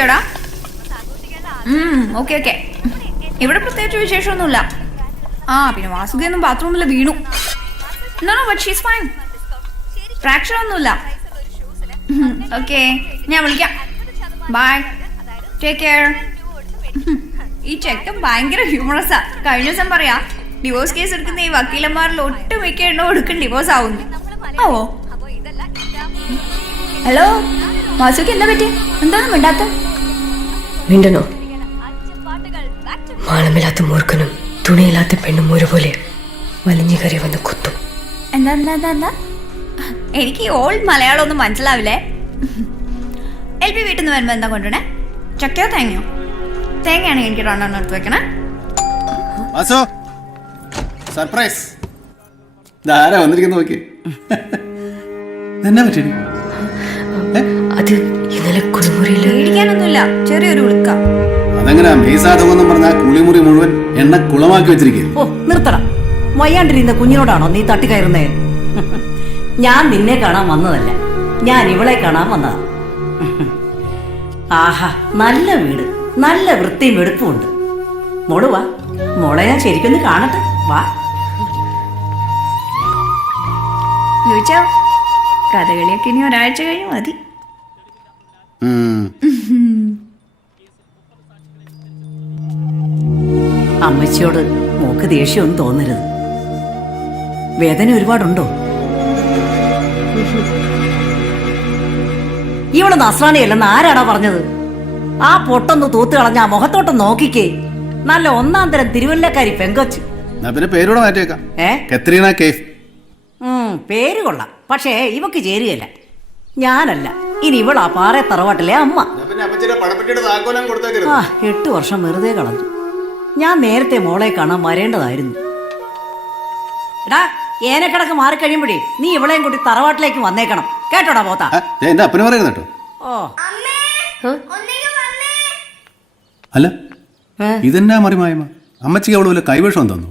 കഴിക്കോടാ? Okay okay. ഇവിടെ പ്രത്യേകിച്ച് വിശേഷമൊന്നുമില്ല. ആ പിന്നെ വാസുകിയൊന്നും ബാത്റൂമിൽ വീണു. No but she's fine. Fracture ഒന്നുമില്ല. ഓക്കെ ഞാൻ വിളിക്കാം. Bye, take care. ഈ ചെക്കൻ ഭയങ്കര ഹ്യൂമറസാ. കഴിഞ്ഞ ദിവസം പറയാ ഡിവോഴ്സ് കേസ് എടുക്കുന്ന ഈ വക്കീലന്മാരിൽ ഒട്ടുമിക്ക എണ്ണ കൊടുക്കും ഡിവോഴ്സ് ആവുന്നു. ആവോ? ഹലോ വാസുക്ക്, എന്താ പറ്റി? എന്താണ് മിണ്ടാത്ത? മിണ്ടനോ? മാനമില്ലാത്ത മൂർഖനും തുണിയില്ലാത്ത പെണ്ണും ഒരുപോലെ വലിഞ്ഞു കയറി വന്ന് കുത്തും. എന്താ എന്താ എന്താ എന്താ? എനിക്ക് ഓൾഡ് മലയാളം ഒന്നും മനസ്സിലാവില്ലേ. LP വീട്ടിൽ നിന്ന് വരുമ്പോ എന്താ കൊണ്ടുവരണേ? ചക്കയോ തേങ്ങയോ? തേങ്ങയാണെങ്കിൽ എനിക്ക് രണ്ടെണ്ണം എടുത്ത് വെക്കണേ. സർപ്രൈസ്. ധാരാ വന്നിരിക്കുന്നു. നോക്കി എന്നാ പറ്റി? അത് ഇന്നലെ കുളിമുറിയില് പേടിക്കാനൊന്നുമില്ല, ചെറിയൊരു ഉളുക്ക. അതെങ്ങനാ മീസാതമെന്നും പറഞ്ഞാൽ കുളിമുറി മുഴുവൻ എണ്ണ കുളമാക്കി വെച്ചിരിക്കുന്നു. ഓ നിർത്തണം. വയ്യാണ്ടിരുന്ന കുഞ്ഞിനോടാണോ നീ തട്ടിക്കയറുന്നേ? ഞാൻ നിന്നെ കാണാൻ വന്നതല്ല, ഞാൻ ഇവളെ കാണാൻ വന്നതാ. ആഹാ, നല്ല വീട്, നല്ല വൃത്തിയും വെടുപ്പും ഉണ്ട്. മോള് വാ, മോളെ ഞാൻ ശരിക്കൊന്ന് കാണട്ടെ. വാ. ചോദിച്ചോ, കഥകളിയൊക്കെ ഇനി ഒരാഴ്ച കഴിഞ്ഞ് മതി. അമ്മച്ചിയോട് മോക്ക് ദേഷ്യമൊന്നും തോന്നരുത്. വേദന ഒരുപാടുണ്ടോ? ഇവള് നസ്രാണിയല്ലെന്ന് ആരാടാ പറഞ്ഞത്? ആ പൊട്ടൊന്ന് തൂത്ത് കളഞ്ഞ മുഖത്തോട്ട് നോക്കിക്കേ. നല്ല ഒന്നാം തരം തിരുവല്ലക്കാരി പെങ്കൊച്ച്. പിന്നെ പേരൂടെ മാറ്റിയേക്കാം. കത്രീന കെയ്ഫ്. പേര് കൊള്ളാം, പക്ഷേ ഇവക്ക് ചേരുകയല്ല. ഞാനല്ല, ഇനി ഇവളാ പാറ തറവാട്ടിലെ അമ്മ. 8 വർഷം വെറുതെ കളഞ്ഞു. ഞാൻ നേരത്തെ മോളെ കാണാൻ വരേണ്ടതായിരുന്നു. എടാ, ഏനക്കിടക്ക് മാറിക്കഴിയുമ്പോഴേ നീ ഇവളെയും കൂട്ടി തറവാട്ടിലേക്ക് വന്നേക്കണം, കേട്ടോടാ പോത്താ. എന്റെ അപ്പന് പറയുന്നത് കേട്ടോ. ഓ അല്ല, ഇതെന്നാ മറിമായ്മ? അമ്മച്ചിക്ക് അവള് വല്ല കൈവേഷം തന്നു?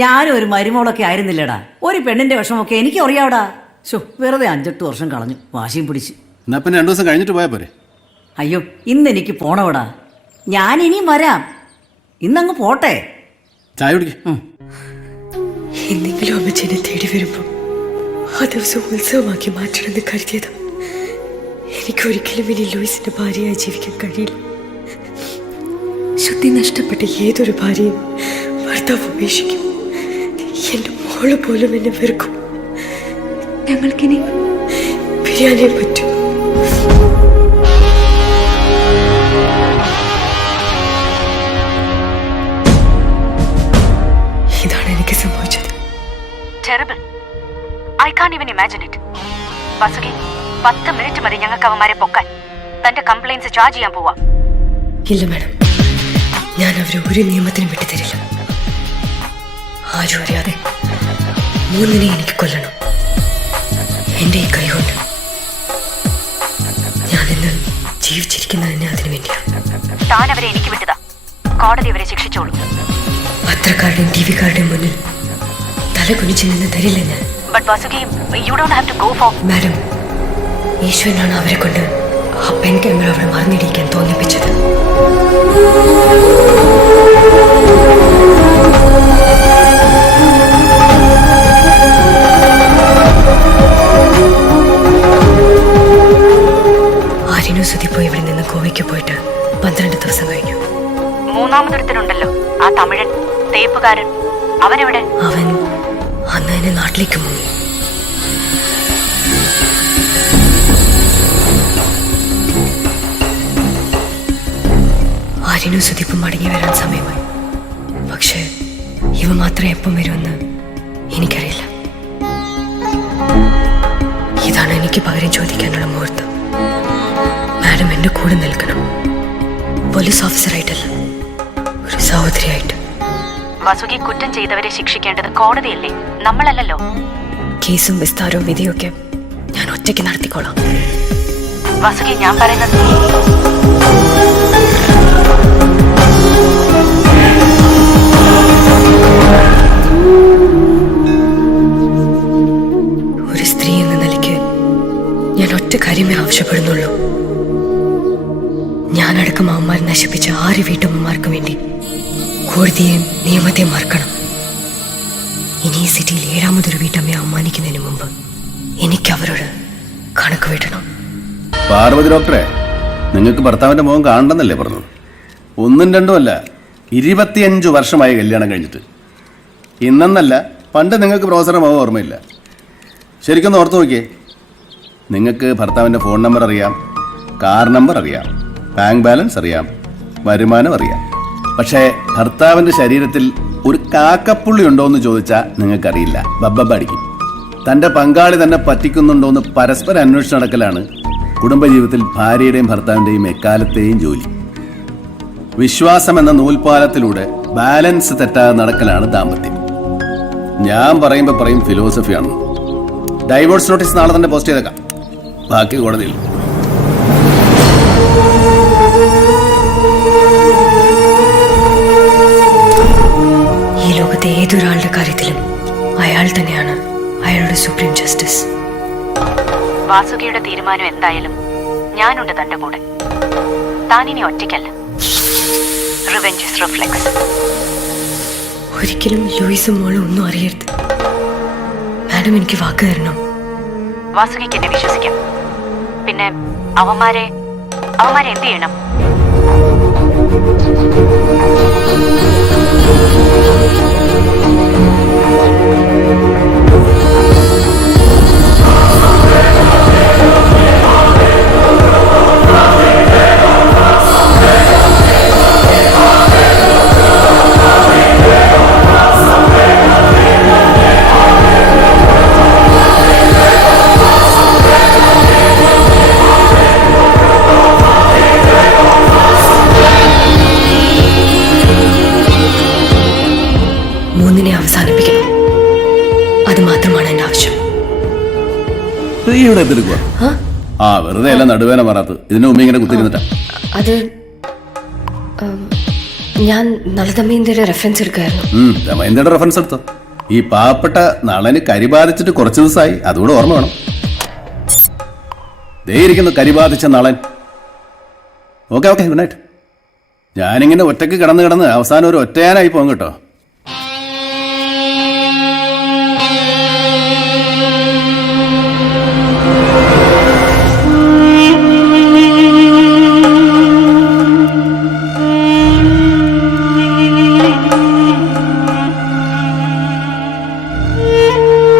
ഞാനും ഒരു മരുമോളൊക്കെ ആയിരുന്നില്ലടാ. ഒരു പെണ്ണിന്റെ വിഷമൊക്കെ എനിക്ക് അറിയാവടാ. വെറുതെ 5-8 വർഷം കളഞ്ഞു വാശിയും പിടിച്ച്. എന്നാ പിന്നെ 2 ദിവസം കഴിഞ്ഞിട്ട് പോയാ പോരെ? അയ്യോ, ഇന്ന് എനിക്ക് പോണവടാ. ഞാൻ ഇനിയും വരാം. ഇന്നങ്ങ് പോട്ടെ. ചായ കുടിക്ക. എന്തെങ്കിലും അമ്മച്ചെന്നെ തേടി വരുമ്പോ ആ ദിവസം ഉത്സവമാക്കി മാറ്റണമെന്ന് കരുതിയത്. എനിക്കൊരിക്കലും ഇനി ലൂയിസിന്റെ ഭാര്യയായി ജീവിക്കാൻ കഴിയില്ല. ശുദ്ധി നഷ്ടപ്പെട്ട ഏതൊരു ഭാര്യയും ഭർത്താവ് ഉപേക്ഷിക്കും. എന്റെ മോള് പോലും എന്നെ വെറുക്കും. ഞങ്ങൾക്കിനി പിരിയാനേ പറ്റൂ. ഇതാണ് എനിക്ക് സംഭവിച്ചത്. Terrible. I can't even imagine it. Vasuki, 10 minute മതി ഞങ്ങൾക്ക് അവന്മാരെ പൊക്കാൻ. തന്റെ കംപ്ലൈന്റ്സ് ചാർജ് ചെയ്യാൻ പോവാ. ഇല്ല മാഡം, ഞാൻ അവരെ ഒരു നിയമത്തിനും വിട്ടുതരില്ല. ആരും അറിയാതെ 3 എനിക്ക് കൊല്ലണം. എന്റെ ഈ കൈ കൊണ്ട്. ഞാനിന്ന് ജീവിച്ചിരിക്കുന്നത് തന്നെ അതിനു വേണ്ടിയാണ്. താൻ അവരെ എനിക്ക് വിട്ടതാ. കോടതി അവരെ ശിക്ഷിച്ചോളൂ. പത്രക്കാരുടെയും ടിവിക്കാരുടെയും മുന്നിൽ തല കുനിച്ച് നിന്ന് തരില്ല ഞാൻ. But Vasuki, you don't have to go for. Madam, ഈശ്വരനാണ് അവരെ കൊണ്ട് ആ പെൻ ക്യാമറ അവിടെ മറന്നിടിക്കാൻ തോന്നിപ്പിച്ചത്. ആരിനോ സുതിപ്പോ ഇവിടെ നിന്ന് ഗോവയ്ക്ക് പോയിട്ട് 12 ദിവസം കഴിഞ്ഞു. 3ാമതൊരുത്തനുണ്ടല്ലോ, ആ തമിഴൻ തേപ്പുകാരൻ. അവനെവിടെ? അവൻ അന്ന് എന്നെ നാട്ടിലേക്ക് മുങ്ങി. ആരിനും സുതിപ്പും മടങ്ങി വരാൻ സമയമായി. പക്ഷേ ഇവ മാത്രം എപ്പം വരുമെന്ന് എനിക്കറിയില്ല. ഇതാണ് എനിക്ക് പകരം ചോദിക്കാനുള്ള മുഹൂർത്തം. മാഡം എന്റെ കൂടെ നിൽക്കണം. പോലീസ് ഓഫീസറായിട്ടല്ല, ഒരു സഹോദരിയായിട്ട്. വാസുകി, കുറ്റം ചെയ്തവരെ ശിക്ഷിക്കേണ്ടത് കോടതിയല്ലേ, നമ്മളല്ലല്ലോ. കേസും വിസ്താരവും വിധിയൊക്കെ ഞാൻ ഒറ്റയ്ക്ക് നടത്തിക്കോളാം. വാസുകി, ഞാൻ പറയുന്നത് ഒരു സ്ത്രീ എന്ന നിലയ്ക്ക് ഞാൻ ഒറ്റ കാര്യമേ ആവശ്യപ്പെടുന്നുള്ളൂ. ഞാനടക്കം അമ്മമാർ നശിപ്പിച്ച 6 വീട്ടമ്മമാർക്ക് വേണ്ടി കോടതിയെയും നിയമത്തെയും മറക്കണം. ഇനി ഈ സിറ്റിയിൽ 7ാമതൊരു വീട്ടമ്മയെ അവമാനിക്കുന്നതിന് മുമ്പ് എനിക്ക് അവരോട് കണക്ക് വീട്ടണം. പാർവതി ഡോക്ടറെ, നിങ്ങൾക്ക് ഭർത്താവിന്റെ മുഖം കാണണ്ടെന്നല്ലേ പറഞ്ഞത്? 1ഉം 2ഉം അല്ല, 25 വർഷമായി കല്യാണം കഴിഞ്ഞിട്ട്. ഇന്നെന്നല്ല, പണ്ട് നിങ്ങൾക്ക് പ്രൊഫസറുടെ മുഖം ഓർമ്മയില്ല. ശരിക്കൊന്ന് ഓർത്ത് നോക്കിയേ. നിങ്ങൾക്ക് ഭർത്താവിൻ്റെ ഫോൺ നമ്പർ അറിയാം, കാർ നമ്പർ അറിയാം, ബാങ്ക് ബാലൻസ് അറിയാം, വരുമാനം അറിയാം. പക്ഷേ ഭർത്താവിൻ്റെ ശരീരത്തിൽ ഒരു കാക്കപ്പുള്ളി ഉണ്ടോ എന്ന് ചോദിച്ചാൽ നിങ്ങൾക്കറിയില്ല. ബബ്ബ അടിക്കും. തൻ്റെ പങ്കാളി തന്നെ പറ്റിക്കുന്നുണ്ടോ എന്ന് പരസ്പരം അന്വേഷിച്ച് നടക്കലാണ് കുടുംബജീവിതത്തിൽ ഭാര്യയുടെയും ഭർത്താവിൻ്റെയും എക്കാലത്തെയും ജോലി. വിശ്വാസം എന്ന നൂൽപാലത്തിലൂടെ ബാലൻസ് തെറ്റാതെ നടക്കലാണ് ദാമ്പത്യം. ഞാൻ പറയും ഫിലോസഫിയാണ്. ഡൈവോഴ്സ് നോട്ടീസ് നാളെ തന്നെ പോസ്റ്റ് ചെയ്തേക്കാം. ബാക്കി കോടതിയിൽ. ഈ ലോകത്തെ ഏതൊരാളുടെ കാര്യത്തിലും അയാൾ തന്നെയാണ് അയാളുടെ സുപ്രീം ജസ്റ്റിസ്. വാസുകിയുടെ തീരുമാനം എന്തായാലും ഞാനുണ്ട് തന്റെ കൂടെ. താനിനി ഒറ്റയ്ക്കല്ല. Revenge is reflex. ഒരിക്കലും ലൂയിസും മോളും ഒന്നും അറിയരുത്. മാഡം എനിക്ക് വാക്ക് തരണം. വാസുകിക്ക് എന്നെ വിശ്വസിക്കാം. പിന്നെ അവന്മാരെ എന്ത് ചെയ്യണം? മൂന്നിനെ അവസാനിപ്പിക്കണം. അത് മാത്രമാണ് എന്റെ ആവശ്യം. ഇവിടെ എന്തെടുക്കുക? വെറുതെ അല്ല നടുവേന മാറാത്ത. ഇതിന് മുമ്പ് ഇങ്ങനെ കുത്തിരുന്നിട്ടാ. അത് ഞാൻ നളദമയന്തിയുടെ റെഫറൻസ് എടുക്കായിരുന്നു. ദമയന്തിയുടെ റെഫറൻസ് എടുത്തോ? ഈ പാവപ്പെട്ട നളന് കരി ബാധിച്ചിട്ട് കുറച്ച് ദിവസമായി. അതുകൂടെ ഓർമ്മ വേണം. ദേ ഇരിക്കുന്നു കരി ബാധിച്ച നളൻ. Okay good night. ഞാനിങ്ങനെ ഒറ്റയ്ക്ക് കിടന്ന് അവസാനം ഒരു ഒറ്റയാനായി പോകും കേട്ടോ.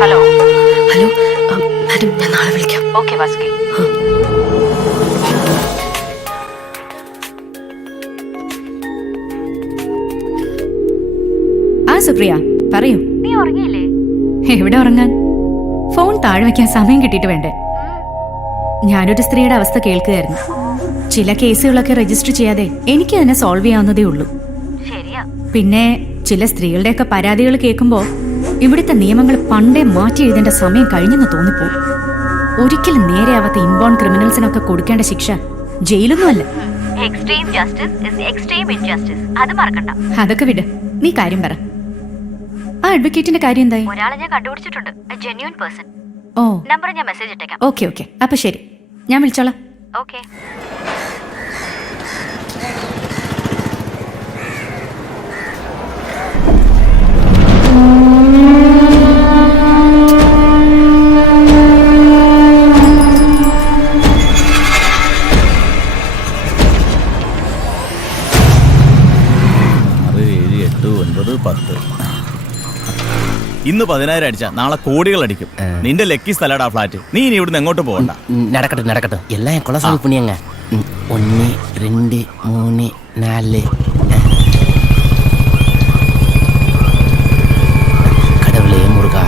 ഹലോ മാഡം, ഞാൻ നാളെ വിളിക്കാം. ഓക്കെ വാസുകി. സുപ്രിയ പറയൂ. നീ ഉറങ്ങിയില്ലേ? എവിടെ ഉറങ്ങാൻ? ഫോൺ താഴെ വയ്ക്കാൻ സമയം കിട്ടിയിട്ട് വേണ്ടേ? ഞാനൊരു സ്ത്രീയുടെ അവസ്ഥ കേൾക്കുകയായിരുന്നു. ചില കേസുകളൊക്കെ രജിസ്റ്റർ ചെയ്യാതെ എനിക്ക് തന്നെ സോൾവ് ചെയ്യാവുന്നതേ ഉള്ളൂ. ശരിയാ. പിന്നെ ചില സ്ത്രീകളുടെയൊക്കെ പരാതികൾ കേൾക്കുമ്പോൾ ഇവിടുത്തെ നിയമങ്ങൾ പണ്ടേ മാറ്റി എഴുതേണ്ട സമയം കഴിഞ്ഞെന്ന് തോന്നിപ്പോ. ഒരിക്കലും നേരെയാവാത്ത ഇൻബോൺ ക്രിമിനൽസിനൊക്കെ കൊടുക്കേണ്ട ശിക്ഷ ജയിലൊന്നുമല്ല. Extreme justice is extreme injustice. അത് മറക്കണ്ട. അതൊക്കെ വിട്, നീ കാര്യം പറ. ആ അഡ്വക്കേറ്റിന്റെ കാര്യം എന്തായി? ഒരാളെ ഞാൻ കണ്ടുപിടിച്ചിട്ടുണ്ട്. Genuine person. ഓ, നമ്പർ ഞാൻ മെസ്സേജ് ഇട്ടേക്കാം. ഓക്കെ അപ്പൊ ശരി, ഞാൻ വിളിച്ചോളാം. ഓക്കെ. ഇന്ന് 10,000 അടിച്ചാ നാളെ കോടികൾ അടിക്കും. നിന്റെ ലക്കി സ്ഥലടാ ഫ്ലാറ്റ്. നീ ഇനി ഇവിടുന്ന് എങ്ങോട്ട് പോകണ്ട. നടക്കട്ടെ എല്ലാം കൊള്ളസാമി പുണ്യങ്ങ. 1 2 3 4 കടവിളേ മുറുക.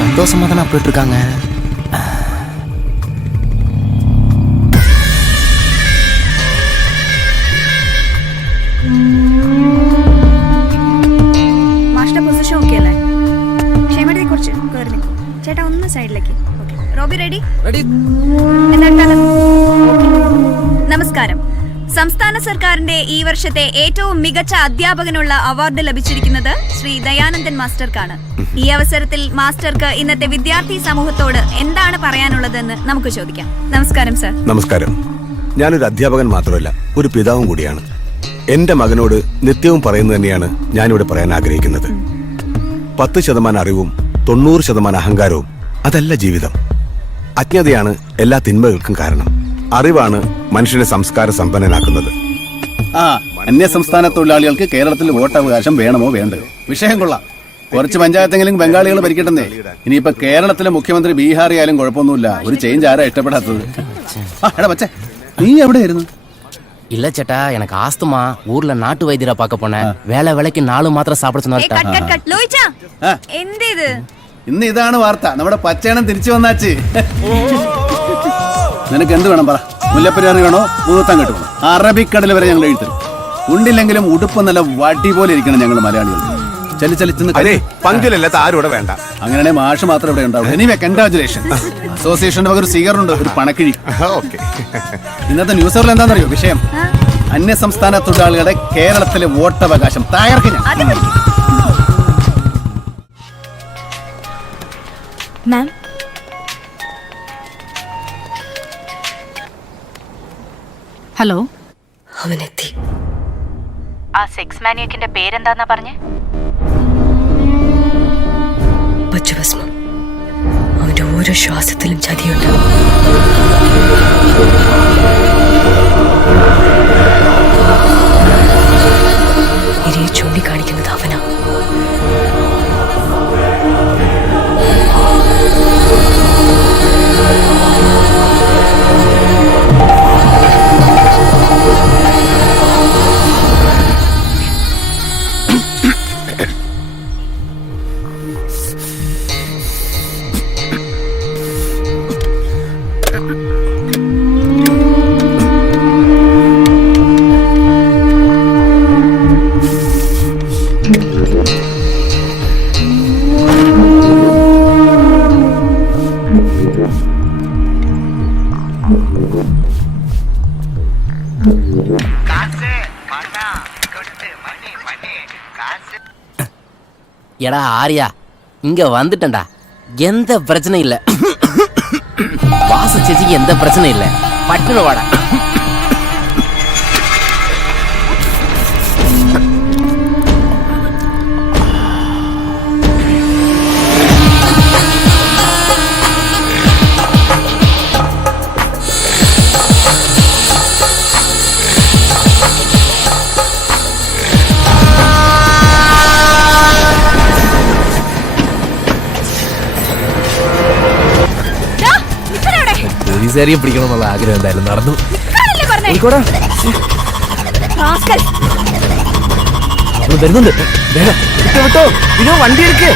சந்தோஷமா தானே போயிட்டு இருக்காங்க. മാഷിന്റെ പൊസിഷൻ ഓക്കെ അല്ലേ? ക്ഷമയുടെ കുറച്ച് കയറി നിൽക്കും ചേട്ടാ, ഒന്ന് സൈഡിലേക്ക്. ഓക്കെ. റോബി റെഡി? റെഡി. നമസ്കാരം. സംസ്ഥാന സർക്കാരിന്റെ ഈ വർഷത്തെ ഏറ്റവും മികച്ച അധ്യാപകനുള്ള അവാർഡ് ലഭിച്ചിരിക്കുന്നത് ശ്രീ ദയാനന്ദൻ മാസ്റ്റർക്കാണ്. ഈ അവസരത്തിൽ മാസ്റ്റർക്ക് ഇന്നത്തെ വിദ്യാർത്ഥി സമൂഹത്തോട് എന്താണ് പറയാനുള്ളതെന്ന് നമുക്ക് ചോദിക്കാം. നമസ്കാരം സർ. നമസ്കാരം. ഞാനൊരു അധ്യാപകൻ മാത്രമല്ല, ഒരു പിതാവും കൂടിയാണ്. എന്റെ മകനോട് നിത്യവും പറയുന്നത് തന്നെയാണ് ഞാനിവിടെ പറയാൻ ആഗ്രഹിക്കുന്നത്. 10% അറിവും 90% അഹങ്കാരവും അതല്ല ജീവിതം. അജ്ഞതയാണ് എല്ലാ തിന്മകൾക്കും കാരണം. അറിവാണ് മനുഷ്യനെ സംസ്കാര സമ്പന്നനാക്കുന്നത്. അന്യ സംസ്ഥാന തൊഴിലാളികൾക്ക് കേരളത്തിൽ വോട്ടവകാശം വേണമോ വേണ്ടയോ? വിഷയം കൊള്ളാം. കുറച്ച് പഞ്ചായത്തെങ്കിലും ബംഗാളികൾ ഭരിക്കട്ടെ. ഇനിയിപ്പോ കേരളത്തിലെ മുഖ്യമന്ത്രി ബീഹാറി ആയാലും കുഴപ്പമൊന്നുമില്ല. ഒരു ചേഞ്ച് ആരാ ഇഷ്ടപ്പെടാത്തത്? എടാ പച്ചേ, നീ എവിടെയായിരുന്നു? இல்ல சேட்டா, எனக்கு ஆஸ்துமா. ஊர்ல நாட்டு வைத்தியரை பார்க்க போனேன். வேலை வேலைக்கு 4 மாத்திரை சாப்பிட சொன்னாரு. എന്തിത്? ഇന്ന് ഇതാണ് വാർത്ത. നമ്മുടെ പച്ചയണം തിരിച്ചു വന്നാച്ച്. നിനക്ക് എന്ത് വേണം പറ. മുല്ലപ്പെരിയാർ വേണോ, ഭൂതത്താങ്കട്ട് വേണോ? അറബിക്കടൽ വരെ ഞങ്ങൾ എഴുത്തരും. ഉണ്ടില്ലെങ്കിലും ഉടുപ്പ് നല്ല വടി പോലെ ഇരിക്കണം ഞങ്ങൾ മലയാളികൾ. അതെ, പങ്കിലല്ലാത്ത ആരോടെ വേണ്ട. അങ്ങനെ മാഷ് മാത്രം ഇവിടെ ഉണ്ടാവും. Anyway congratulation. അസോസിയേഷന്റെ വക ഒരു സ്വീകരണമുണ്ട്, ഒരു പണക്കിഴി. ഇന്നത്തെ ന്യൂസ് പേപ്പറിൽ എന്താണെന്നറിയോ വിഷയം? അന്യ സംസ്ഥാന തൊഴിലാളികളുടെ കേരളത്തിലെ വോട്ടവകാശം തകർക്കും ഞാൻ. മാം, ഹലോ. അവനെത്തി. ആ സെക്സ് മാനിയക്കിന്റെ പേരെന്താന്നാ പറഞ്ഞേ? പച്ചഭസ്മം. അവന്റെ ഓരോ ശ്വാസത്തിലും ചതിയുണ്ട്. ഇരയെ ചൂണ്ടിക്കാണിക്കുന്നത് അവനാ. எடா ஆரியா, இங்க வந்துட்டேன்டா. எந்த பிரச்சனையும் இல்ல. வாசு சேச்சிக்கு எந்த பிரச்சனையும் இல்ல. பட்டுன வாடா. പോലീസുകാരിയെ പിടിക്കണമെന്നുള്ള ആഗ്രഹം എന്തായാലും നടന്നു. വരുന്നുണ്ട്. വിട്ടോ, വിനോ, വണ്ടി എടുക്ക്.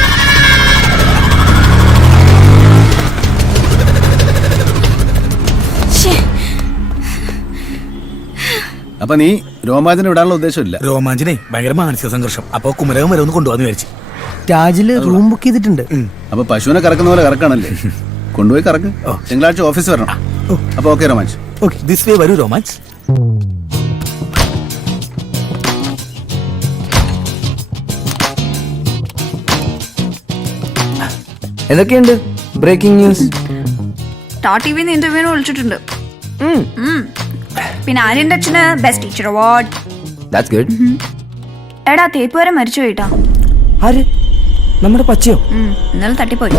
അപ്പൊ നീ രോമാഞ്ചനം വിടാനുള്ള ഉദ്ദേശമില്ല? രോമാഞ്ചനെ ഭയങ്കര മാനസിക സംഘർഷം. അപ്പൊ കുമരകം വരെ ഒന്ന് കൊണ്ടുപോകാന്ന് വിചാരിച്ചു. രാജില് റൂം ബുക്ക് ചെയ്തിട്ടുണ്ട്. അപ്പൊ പശുവിനെ കറക്കുന്ന പോലെ കറക്കാണല്ലേ? കൊണ്ടുപോയി കറക്ക്. തിങ്കളാഴ്ച ഓഫീസ് വരണം. അപ്പൊ ഓക്കെ റോമാഞ്ച്. ഓക്കെ, ദിസ് വേ വരൂ റോമാഞ്ച്. എന്തൊക്കെയുണ്ട് ബ്രേക്കിംഗ് ന്യൂസ്? സ്റ്റാർ ടിവിന്ന് ഇന്റർവ്യൂവിന് വിളിച്ചിട്ടുണ്ട്. പിന്നെ ആര്യന്റെ അച്ഛന് best teacher award. That's good. എടാ, തേപ്പ് വരെ മരിച്ചു പോയിട്ടാ. ആര്? നമ്മുടെ പച്ചയോ? ഇന്നലെ തട്ടിപ്പോയി.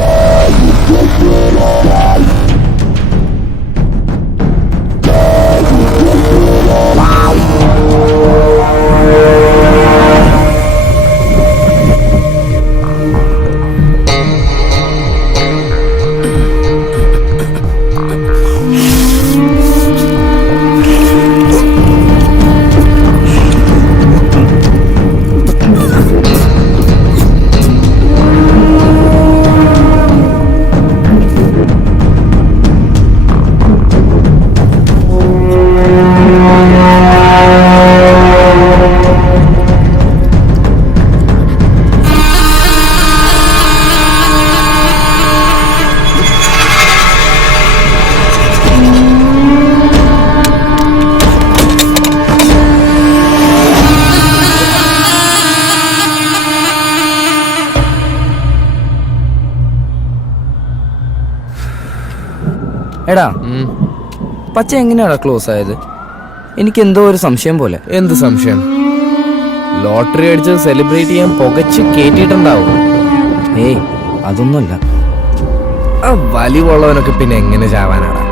എടാ പച്ച എങ്ങനെയാടാ ക്ലോസ് ആയത്? എനിക്ക് എന്തോ ഒരു സംശയം പോലെ. എന്ത് സംശയം? ലോട്ടറി അടിച്ച് സെലിബ്രേറ്റ് ചെയ്യാൻ പുകച്ച് കേട്ടിട്ടുണ്ടാവും. ഏയ് അതൊന്നുമല്ല. ആ വലിവുള്ളവനൊക്കെ പിന്നെ എങ്ങനെ ചാവാനാടാ?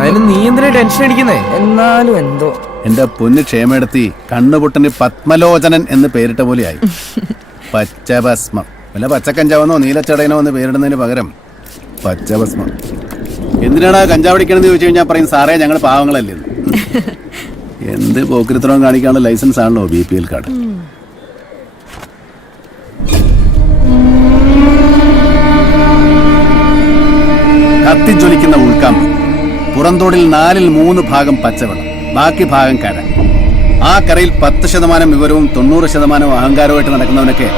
അതിന് നീ എന്തിനാ ടെൻഷൻ അടിക്കുന്നേ? എന്നാലും എന്തോ. എന്റെ പൊന്ന് ക്ഷേമെടുത്തി കണ്ണുപൊട്ടന് പത്മലോചനൻ എന്ന് പേരിട്ട പോലെയായി. പച്ചഭസ്മം വല്ല പച്ചക്കഞ്ചാവെന്നോ നീലച്ചടയനോ എന്ന് പേരിടുന്നതിന് പകരം പച്ചഭസ്മം. എന്തിനാണ് കഞ്ചാവടിക്കണമെന്ന് ചോദിച്ചു കഴിഞ്ഞാൽ പറയും സാറേ ഞങ്ങൾ പാവങ്ങളല്ലേ. എന്ത് പോക്കരിത്തരവും കാണിക്കാനുള്ള ലൈസൻസ് ആണല്ലോ BPL കാർഡ്. കത്തിജ്വലിക്കുന്ന ഉൾക്കാമ്പ്, പുറന്തോടിൽ 4/3 ഭാഗം പച്ചവെള്ളം, ബാക്കി ഭാഗം കര. ആ കരയിൽ 10% വിവരവും 90% അഹങ്കാരവുമായിട്ട് നടക്കുന്നവനൊക്കെ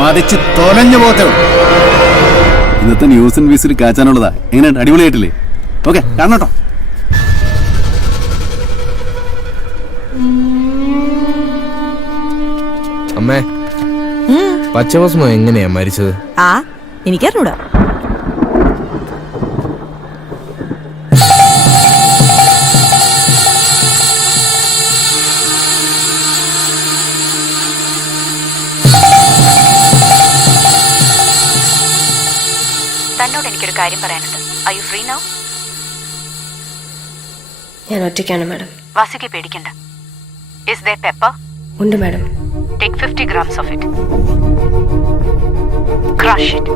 മതിച്ച് തൊലഞ്ഞു പോകത്തേ ഉള്ളൂ. ഇന്നത്തെ ന്യൂസ് ആൻഡ് വ്യൂസിൽ കാച്ചാനുള്ളതാ. എങ്ങനെയുണ്ട്? അടിപൊളിയായിട്ടില്ലേ? ഓക്കെ കാണട്ടോ. അമ്മേ, പച്ചഭസ്മം എങ്ങനെയാ മരിച്ചത്? എനിക്കറിഞ്ഞൂടാ. തന്നോട് എനിക്കൊരു കാര്യം പറയാനുണ്ട്. Are you free now? ഞാൻ ഒറ്റയ്ക്കാണ് മാഡം. വാസുകി പേടിക്കണ്ട. Is there pepper? ഉണ്ട് madam. Take 50 grams of it. Crush it.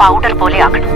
Powder പോലെ ആക്കണം.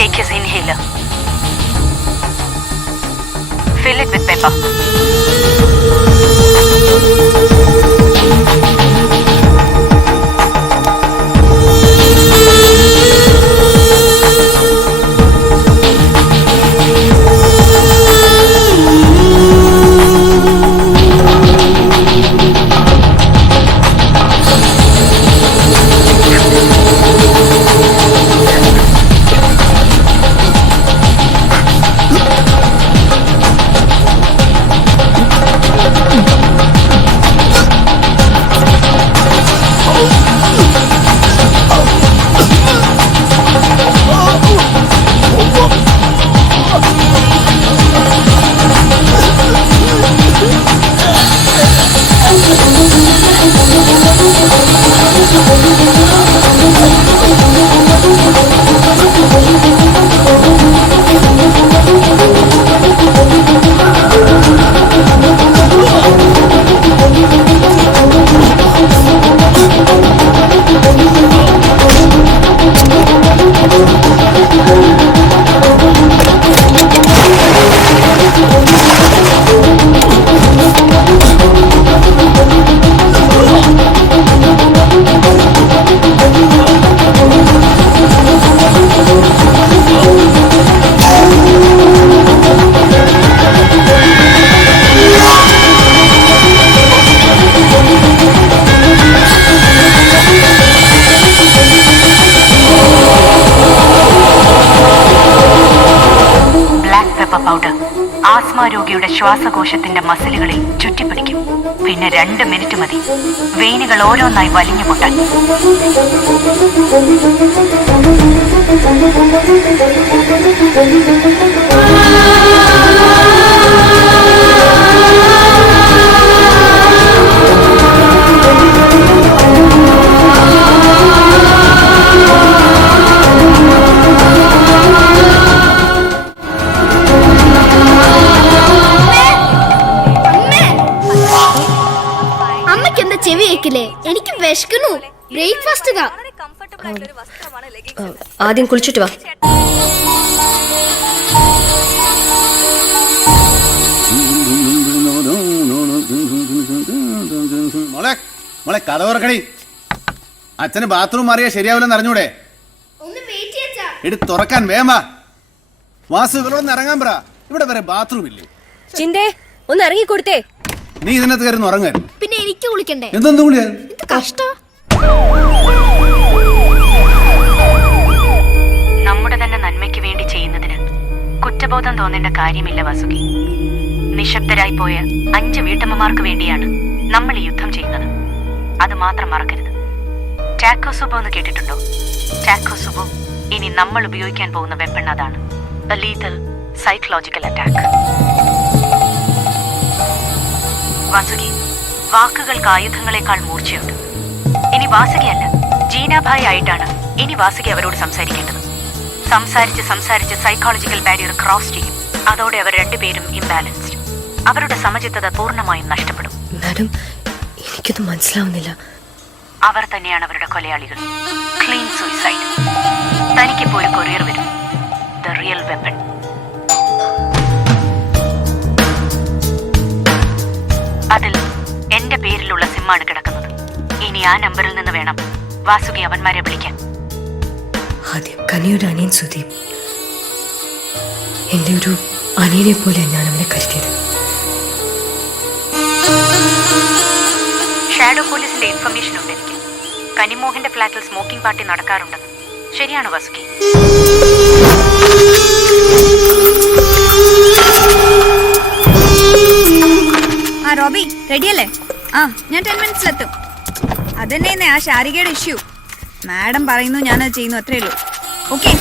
Take his inhaler. Fill it with pepper. Asthma രോഗിയുടെ ശ്വാസകോശത്തിന്റെ മസിലുകളിൽ ചുറ്റിപ്പിടിക്കും. പിന്നെ 2 മിനിറ്റ് മതി വെയിനുകൾ ഓരോന്നായി വലിഞ്ഞു പൊട്ടാൻ. ചെവി കേക്കില്ലേ? എനിക്ക് വിശക്കുന്നു. ബ്രേക്ക്ഫാസ്റ്റ് ആദ്യം കുളിച്ചിട്ട് വാ. മോളെ മോളെ കഥ തുറക്കണി. അച്ഛന് ബാത്റൂം മാറിയാ ശരിയാവില്ലെന്ന് അറിഞ്ഞൂടെ? ഇടി തുറക്കാൻ വേമാ. വാസു ഇവരോടൊന്ന് ഇറങ്ങാൻ പറ. ഇവിടെ വരെ ബാത്റൂം ഇല്ലേ? ചിന്തേ ഒന്ന് ഇറങ്ങി കൊടുത്തേ. നീ ഇതിനകത്ത് കയറുന്നു ഉറങ്ങാൻ. പിന്നെ എനിക്ക് കുളിക്കണ്ടേ? എന്തെന്ത് കുളിയാ? കഷ്ടം. നമ്മുടെ തന്നെ നന്മയ്ക്ക് വേണ്ടി ചെയ്യുന്നതിന് കുറ്റബോധം തോന്നേണ്ട കാര്യമില്ല വാസുകി. നിശബ്ദരായി പോയ 5 വീട്ടമ്മമാർക്ക് വേണ്ടിയാണ് നമ്മൾ ഈ യുദ്ധം ചെയ്യുന്നത്. അത് മാത്രം മറക്കരുത്. ടാക്കോ സുബോ എന്ന് കേട്ടിട്ടുണ്ടോ? ടാക്കോ സുബോ ഇനി നമ്മൾ ഉപയോഗിക്കാൻ പോകുന്ന വെപ്പൺ അതാണ്. A lethal psychological attack. Vasuki, വാക്കുകൾക്ക് ആയുധങ്ങളെക്കാൾ മൂർച്ചയുണ്ട്. ഇനി വാസുകിയല്ല, ജീനാഭായി ആയിട്ടാണ് ഇനി വാസുകി അവരോട് സംസാരിക്കേണ്ടത്. സംസാരിച്ച് സൈക്കോളജിക്കൽ ബാരിയർ ക്രോസ് ചെയ്യും. അതോടെ അവർ 2 പേരും ഇംബാലൻസ്ഡ്. അവരുടെ സമചിത്തത പൂർണ്ണമായും നഷ്ടപ്പെടും. മാഡം, എനിക്കൊന്നും മനസ്സിലാവുന്നില്ല. അവർ തന്നെയാണ് അവരുടെ കൊലയാളികൾ. Clean suicide. തനിക്കിപ്പോ ഒരു കൊറിയർ വരും. The real weapon. അതിൽ എന്റെ പേരിലുള്ള സിമ്മാണ് കിടക്കുന്നത്. ഇനി ആ നമ്പറിൽ നിന്ന് വേണം വാസുകി അവന്മാരെ വിളിക്കാൻ. ആദ്യം കനിയുടെ അനിയൻ സുദീപ്. എന്റെ ഒരു അനിയനെ പോലെ ഞാൻ അവനെ കരുതിയത്. ഷാഡോ പോലീസിന്റെ ഇൻഫർമേഷൻ ഉണ്ട് എനിക്ക്. കനിമോഹന്റെ ഫ്ലാറ്റിൽ സ്മോക്കിംഗ് പാർട്ടി നടക്കാറുണ്ടെന്ന്. ശരിയാണോ വാസുകി? ആ റോബി റെഡിയല്ലേ? ഞാൻ 10 മിനിറ്റ്സിലെത്തും. അതന്നെ ആ ശാരികയുടെ ഇഷ്യൂ. മാഡം പറയുന്നു, ഞാനത് ചെയ്യുന്നു, അത്രേ ഉള്ളൂ. ഓക്കെ.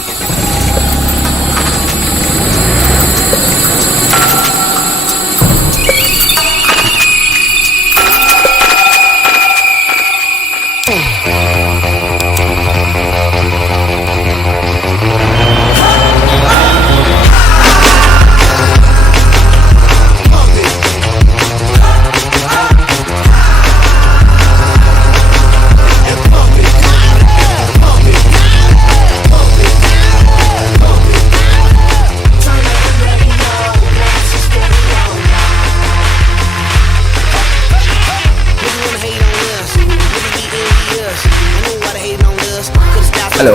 ഹലോ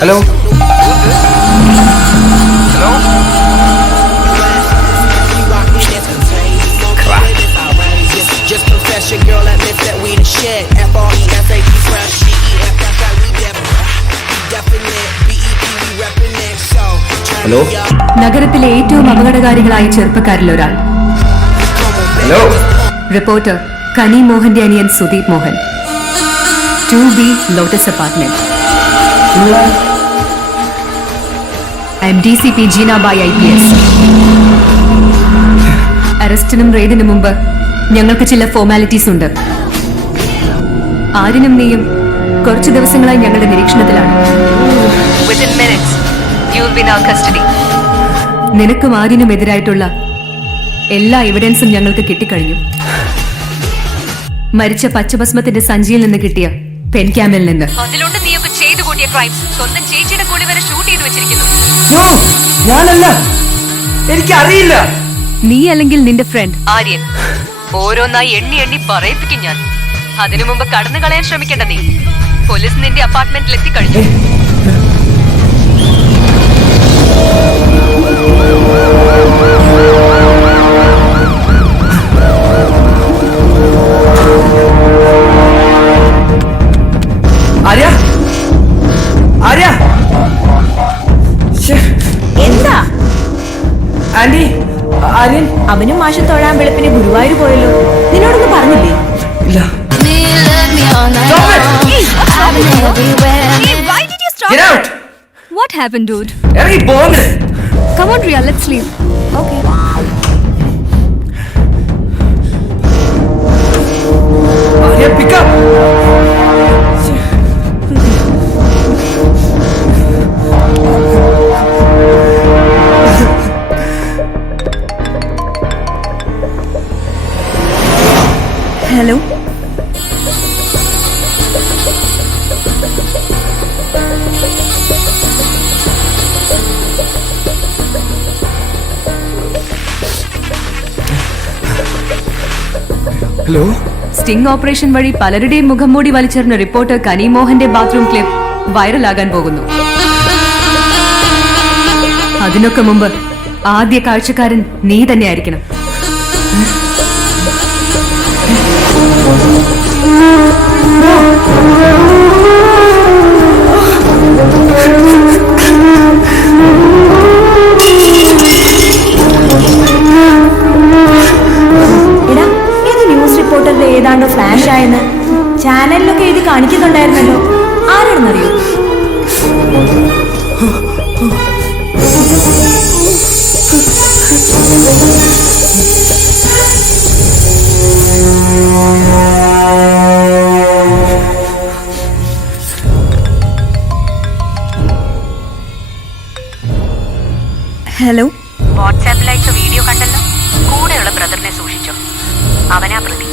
ഹലോ ഹലോ നഗരത്തിലെ ഏറ്റവും അപകടകാരികളായ ചെറുപ്പക്കാരിൽ ഒരാൾ. ഹലോ റിപ്പോർട്ടർ കനി മോഹന്റെ അനിയൻ Sudeep Mohan, 2B lotus apartment. DCP Jeenabai IPS. അറസ്റ്റിനും റെയ്ഡിനും മുമ്പ് ഞങ്ങൾക്ക് ചില ഫോർമാലിറ്റീസ് ഉണ്ട്. ആര്യനും നീയും കുറച്ചു ദിവസങ്ങളായി ഞങ്ങളുടെ നിരീക്ഷണത്തിലാണ്. നിനക്കും ആര്യനും എതിരായിട്ടുള്ള എല്ലാ എവിഡൻസും ഞങ്ങൾക്ക് കിട്ടിക്കഴിഞ്ഞു. മരിച്ച പച്ചഭസ്മത്തിന്റെ സഞ്ചിയിൽ നിന്ന് കിട്ടിയ പെൻ ക്യാമിൽ നിന്ന്. അതിലുണ്ട് നീയൊക്കെ ചെയ്തു കൂട്ടിയ ക്രൈംസ്. സ്വന്തം ചേച്ചിയുടെ കൂടി വരെ ഷൂട്ട് ചെയ്ത് വെച്ചിരിക്കുന്നു. ഞാനല്ല, എനിക്കറിയില്ല. നീ അല്ലെങ്കിൽ നിന്റെ ഫ്രണ്ട് ആര്യൻ. ഓരോന്നായി എണ്ണി പറയിപ്പിക്കും ഞാൻ. അതിനു മുമ്പ് കടന്നു കളയാൻ ശ്രമിക്കേണ്ട നീ. പോലീസ് നിന്റെ അപ്പാർട്ട്മെന്റിൽ എത്തിക്കഴിഞ്ഞു. ആര്യ, ആര്യ, എന്താ ആന്റി ആര്യൻ അവനും മാഷ് തൊഴാൻ വെളുപ്പിന് ഗുരുവായൂർ പോയല്ലോ. നിന്നോടൊന്നും പറഞ്ഞില്ലേ? ഇല്ല. Why did you stop? Get out! What happened, dude? ഇറങ്ങി pong. Come on, Ria, let's leave. Okay. Arya pick up. Hello? Hello. Sting operation വഴി പലരുടെയും മുഖം മൂടി വലിച്ചെറിഞ്ഞ റിപ്പോർട്ടർ കനിമോഹന്റെ ബാത്റൂം ക്ലിപ്പ് വൈറലാകാൻ പോകുന്നു. അതിനൊക്കെ മുമ്പ് ആദ്യ കാഴ്ചക്കാരൻ നീ തന്നെയായിരിക്കണം. ന്യൂസ് റിപ്പോർട്ടറിന്റെ ഏതാണ്ടോ ഫ്ലാഷ് ആയെന്ന് ചാനലിലൊക്കെ എഴുതി കാണിക്കുന്നുണ്ടായിരുന്നല്ലോ. ആരാണെന്നറിയോ? ഹലോ. വാട്സാപ്പിൽ അയച്ച വീഡിയോ കണ്ടല്ലോ. കൂടെയുള്ള ബ്രദറിനെ സൂക്ഷിച്ചോ, അവനാ പ്രതി.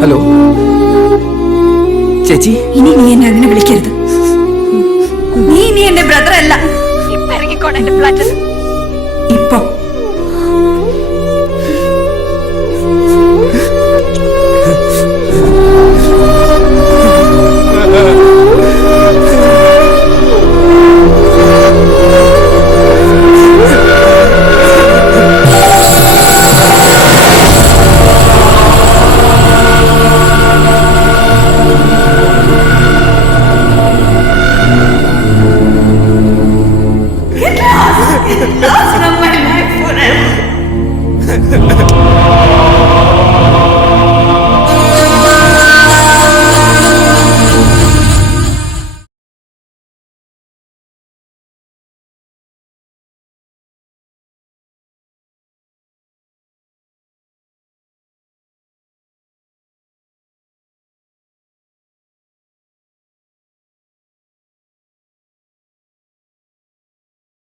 ഹലോ ചേച്ചി. ഇനി നീ എന്നെ അങ്ങനെ വിളിക്കരുത്. നീ എന്റെ ബ്രദർ അല്ല. ഇപ്പൊ ഇറങ്ങിക്കോണ എന്റെ ഫ്ലാറ്റിൽ.